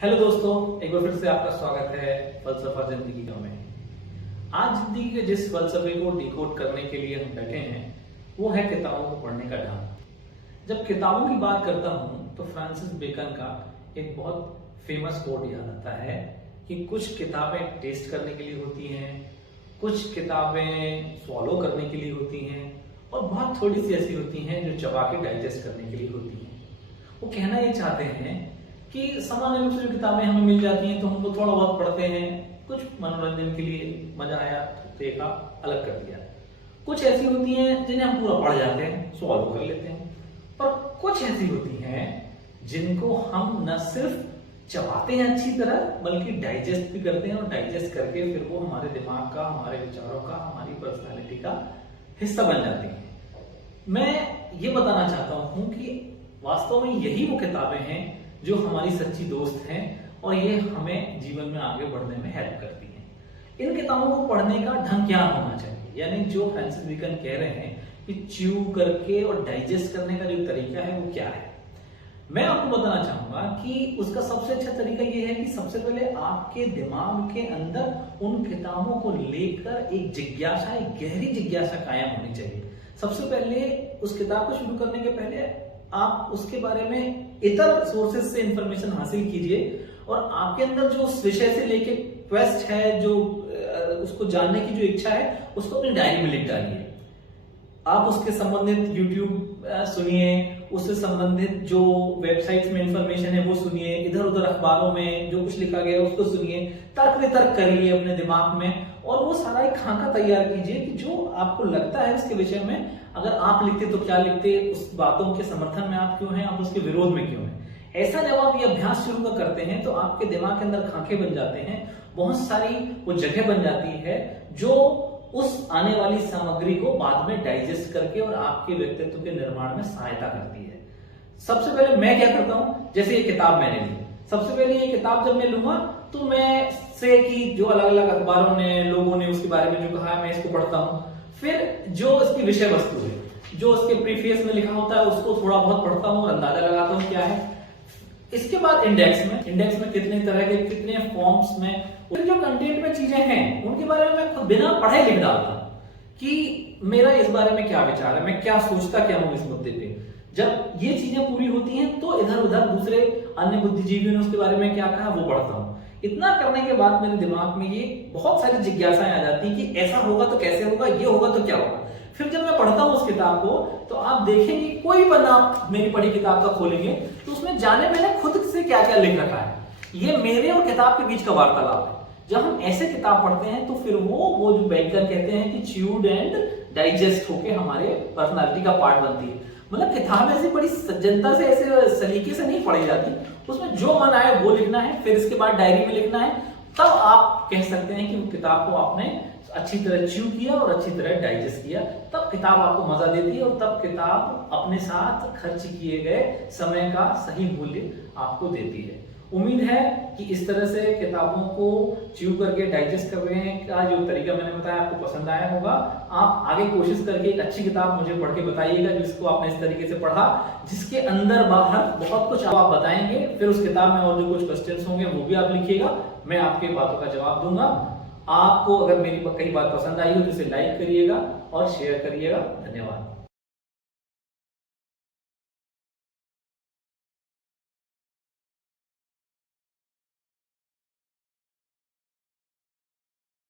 Hello दोस्तों, एक बार फिर से आपका स्वागत है फलसफा जिंदगी का में। आज जिंदगी के जिस फलसफे को डिकोड करने के लिए हम बैठे हैं वो है किताबों को पढ़ने का ढंग। जब किताबों की बात करता हूँ तो फ्रांसिस बेकन का एक बहुत फेमस कोट याद आता है कि कुछ किताबें टेस्ट करने के लिए होती हैं, कुछ किताबें फॉलो करने के लिए होती हैं और बहुत थोड़ी सी ऐसी होती हैं जो चबा के डाइजेस्ट करने के लिए होती हैं। वो कहना ये चाहते हैं कि सामान्य रूप से जो किताबें हमें मिल जाती हैं तो हम तो थोड़ा बहुत पढ़ते हैं, कुछ मनोरंजन के लिए मजा आया तो देखा, अलग कर दिया। कुछ ऐसी होती हैं जिन्हें हम पूरा पढ़ जाते हैं, सॉल्व कर लेते हैं, पर कुछ ऐसी होती हैं जिनको हम न सिर्फ चबाते हैं अच्छी तरह बल्कि डाइजेस्ट भी करते हैं और डाइजेस्ट करके फिर वो हमारे दिमाग का, हमारे विचारों का, हमारी पर्सनैलिटी का हिस्सा बन जाती हैं। मैं ये बताना चाहता हूं कि वास्तव में यही वो किताबें हैं जो हमारी सच्ची दोस्त हैं और ये हमें जीवन में आगे बढ़ने में हेल्प करती हैं। इन किताबों को पढ़ने का ढंग क्या होना चाहिए, यानी जो फ्रांसिस बेकन कह रहे हैं कि च्यू करके और डाइजेस्ट करने का जो तरीका है वो क्या है। मैं आपको बताना चाहूंगा कि उसका सबसे अच्छा तरीका ये है कि सबसे पहले आपके दिमाग के अंदर उन किताबों को लेकर एक जिज्ञासा, एक गहरी जिज्ञासा कायम होनी चाहिए। सबसे पहले उस किताब को शुरू करने के पहले आप उसके बारे में इतर सोर्सेज से इंफॉर्मेशन हासिल कीजिए और आपके अंदर जो उस विषय से लेके क्वेस्ट है, जो उसको जानने की जो इच्छा है, उसको अपनी डायरी में लिख डालिए। आप उसके संबंधित यूट्यूब सुनिए, उससे संबंधित जो वेबसाइट्स में इंफॉर्मेशन है वो सुनिए, इधर उधर अखबारों में जो कुछ लिखा गया उसको सुनिए, तर्क वितर्क करिए अपने दिमाग में और वो सारा एक खाका तैयार कीजिए कि जो आपको लगता है उसके विषय में अगर आप लिखते तो क्या लिखते, उस बातों के समर्थन में आप क्यों हैं, आप उसके विरोध में क्यों हैं। ऐसा जब आप ये अभ्यास शुरू का करते हैं तो आपके दिमाग के अंदर खाके बन जाते हैं, बहुत सारी वो जगह बन जाती है जो उस आने वाली सामग्री को बाद में डाइजेस्ट करके और आपके व्यक्तित्व के निर्माण में सहायता करती है। सबसे पहले मैं क्या करता हूं, जैसे ये किताब मैंने ली, सबसे पहले ये किताब जब मैं लूंगा तो मैं से कि जो अलग अलग अखबारों ने, लोगों ने उसके बारे में जो कहा है मैं इसको पढ़ता हूं। फिर जो इसकी विषय वस्तु है, जो उसके प्रीफेस में लिखा होता है उसको थोड़ा बहुत पढ़ता हूं और अंदाजा लगाता हूं क्या है। इसके बाद इंडेक्स में कितने तरह के, कितने फॉर्म्स में, जो कंटेंट में चीजें हैं उनके बारे में मैं खुद बिना पढ़े लिख डालता हूं कि मेरा इस बारे में क्या विचार है, मैं क्या सोचता क्या हूं इस मुद्दे पे। जब ये चीजें पूरी होती हैं तो इधर उधर दूसरे अन्य बुद्धिजीवियों ने उसके बारे में क्या कहा वो पढ़ता हूं। इतना करने के बाद मेरे दिमाग में ये बहुत सारी जिज्ञासाएं आ जाती कि ऐसा होगा तो कैसे होगा, ये होगा तो क्या होगा। फिर जब मैं पढ़ता हूं उस किताब को तो आप देखेंगे कोई पन्ना आप मेरी पढ़ी किताब का खोलेंगे तो उसमें जाने मैंने खुद से क्या क्या लिख रखा है। ये मेरे और किताब के बीच का वार्तालाप है। जब हम ऐसे किताब पढ़ते हैं तो फिर वो जो बेकन कहते हैं कि च्यूड एंड डाइजेस्ट होके हमारे पर्सनालिटी का पार्ट बनती है। मतलब किताब ऐसी बड़ी सज्जनता से, ऐसे सलीके से नहीं पढ़ी जाती, उसमें जो मन आए वो लिखना है, फिर इसके बाद डायरी में लिखना है, तब आप कह सकते हैं कि वो किताब को आपने अच्छी तरह च्यू किया और अच्छी तरह डाइजेस्ट किया। तब किताब आपको मजा देती है और तब किताब अपने साथ खर्च किए गए समय का सही मूल्य आपको देती है। उम्मीद है कि इस तरह से किताबों को च्यू करके डाइजेस्ट करने का जो तरीका मैंने बताया आपको पसंद आया होगा। आप आगे कोशिश करके एक अच्छी किताब मुझे पढ़ के बताइएगा जिसको आपने इस तरीके से पढ़ा, जिसके अंदर बाहर बहुत कुछ आप बताएंगे। फिर उस किताब में और जो कुछ क्वेश्चंस होंगे वो भी आप लिखिएगा, मैं आपके बातों का जवाब दूंगा। आपको अगर मेरी कई बात पसंद आई हो तो इसे लाइक करिएगा और शेयर करिएगा। धन्यवाद।